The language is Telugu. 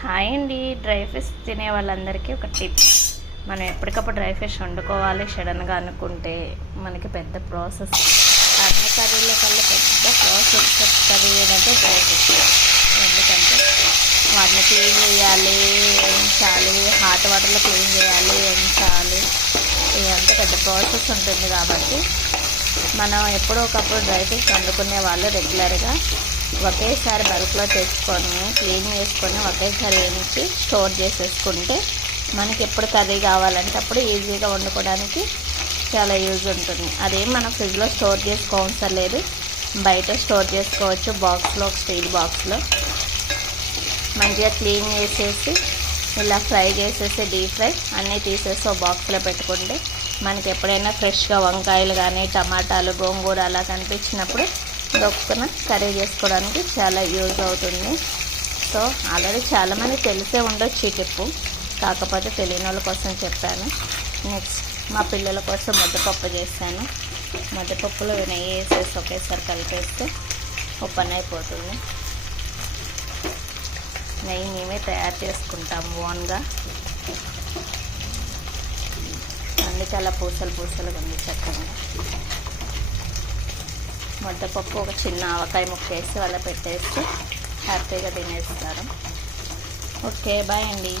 హాయ్ అండి. డ్రై ఫిష్ తినే వాళ్ళందరికీ ఒక టిప్. మనం ఎప్పటికప్పుడు డ్రై ఫిష్ వండుకోవాలి సడన్గా అనుకుంటే మనకి పెద్ద ప్రాసెస్. అన్ని కర్రీల కల్లా పెద్ద ప్రాసెస్ కర్రీ ఏంటంటే డ్రై ఫిష్. ఎందుకంటే వాటిని క్లీన్ చేయాలి, ఎంచాలి, హాట్ వాటర్లో క్లీన్ చేయాలి, ఎంచాలి. ఇదంతా పెద్ద ప్రాసెస్ ఉంటుంది. కాబట్టి మనం ఎప్పుడో ఒకప్పుడు డ్రై ఫిష్ వండుకునే వాళ్ళు రెగ్యులర్గా ఒకేసారి బల్క్లో తెచ్చుకొని క్లీన్ చేసుకొని ఒకేసారి వేయించి స్టోర్ చేసేసుకుంటే మనకి ఎప్పుడు కర్రీ కావాలంటే అప్పుడు ఈజీగా వండుకోవడానికి చాలా యూజ్ ఉంటుంది. అదేం మనం ఫ్రిడ్జ్లో స్టోర్ చేసుకోవసరం లేదు, బయట స్టోర్ చేసుకోవచ్చు. బాక్స్లో, స్టీల్ బాక్స్లో మంచిగా క్లీన్ చేసేసి ఇలా ఫ్రై చేసేసి డీప్ ఫ్రై అన్నీ తీసేసి ఒక బాక్స్లో పెట్టుకుంటే మనకి ఎప్పుడైనా ఫ్రెష్గా వంకాయలు కానీ టమాటాలు గోంగూర అలా కనిపించినప్పుడు దొక్కున కర్రీ చేసుకోవడానికి చాలా యూజ్ అవుతుంది. సో ఆల్రెడీ చాలామంది తెలిసే ఉండొచ్చు ఈ టిప్పు, కాకపోతే తెలియని వాళ్ళ కోసం చెప్పాను. నెక్స్ట్ మా పిల్లల కోసం ముద్దపప్పు చేశాను. ముద్దపప్పులో నెయ్యి వేసేసి ఒకేసారి కలిపేస్తే ఓపెన్ అయిపోతుంది. నెయ్యి మేమే తయారు చేసుకుంటాము ఓన్గా, అందుకే అలా పూసలు పూసలుగా ఉంది చక్కగా. ముద్దపప్పు ఒక చిన్న ఆవకాయ ముక్క వేసి అలా పెట్టేస్తే హ్యాపీగా తినేస్తారు. ఓకే, బాయ్ అండి.